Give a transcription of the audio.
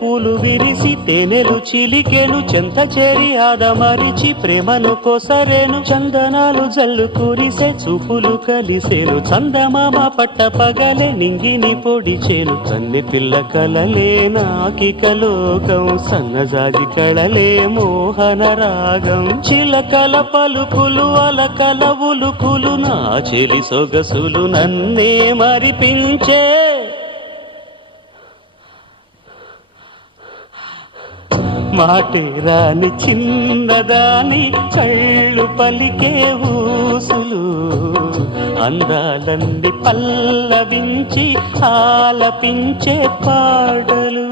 పూలు విరిసి తేనెలు చిలికెను చెంత చేరి ఆదమరిచి ప్రేమను కోసరేను చందనాలు జల్లు కురిసే చూపులు కలిసేను చందమామ పట్ట పగలే నింగిని పొడిచేను కన్నె పిల్ల కలలే నాకిక లోకం సన్నజాజి కళలే మోహన రాగం చిలకల పలుకులు అలకల ఉలుకులు నా చెలి సొగసులు నన్నే మరిపించే మాటే రాని చిన్నదాని కళ్ళు పలికే ఊసులు అందాలన్నీ పల్లవించి ఆలపించే పాటలు